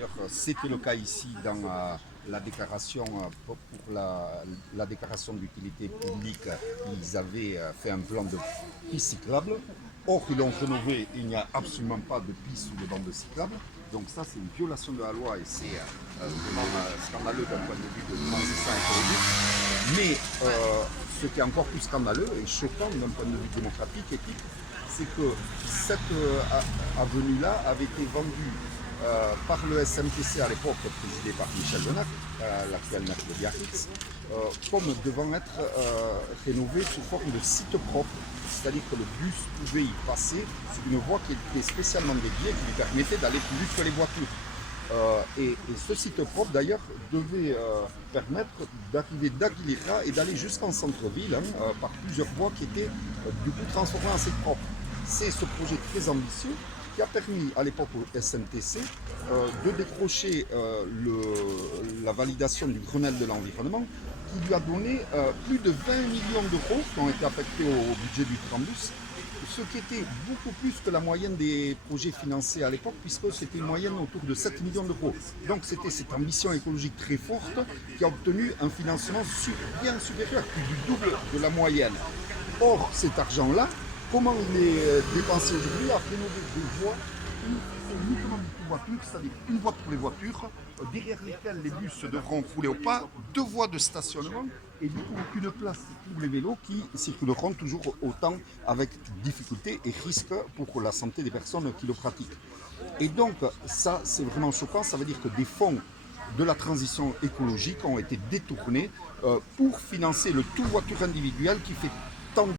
D'ailleurs, c'était le cas ici dans la déclaration pour la déclaration d'utilité publique. Ils avaient fait un plan de pistes cyclables. Or, ils l'ont rénové, il n'y a absolument pas de pistes ou de bandes cyclables. Donc ça, c'est une violation de la loi et c'est vraiment scandaleux d'un point de vue de transition écologique. Mais ce qui est encore plus scandaleux et choquant d'un point de vue démocratique, éthique, c'est que cette avenue-là avait été vendue par le SMTC à l'époque, présidé par Michel Denac, l'actuel maire de Biarritz, comme devant être rénové sous forme de site propre. C'est-à-dire que le bus pouvait y passer sur une voie qui était spécialement dédiée, qui lui permettait d'aller plus vite que les voitures. Et ce site propre, d'ailleurs, devait permettre d'arriver d'Aguilera et d'aller jusqu'en centre-ville par plusieurs voies qui étaient du coup transformées en site propre. C'est ce projet très ambitieux qui a permis à l'époque au SMTC de décrocher la validation du Grenelle de l'environnement qui lui a donné plus de 20 millions d'euros qui ont été affectés au budget du Trambus, ce qui était beaucoup plus que la moyenne des projets financés à l'époque, puisque c'était une moyenne autour de 7 millions d'euros. Donc c'était cette ambition écologique très forte qui a obtenu un financement bien supérieur, plus du double de la moyenne. Or, cet argent-là, comment il est dépensé aujourd'hui à rénover des voies uniquement des voitures, c'est-à-dire une voie pour les voitures, derrière lesquelles les bus devront rouler au pas, deux voies de stationnement et du coup aucune place pour les vélos qui circuleront toujours autant avec difficulté et risque pour la santé des personnes qui le pratiquent. Et donc ça c'est vraiment choquant, ça veut dire que des fonds de la transition écologique ont été détournés pour financer le tout voiture individuelle qui fait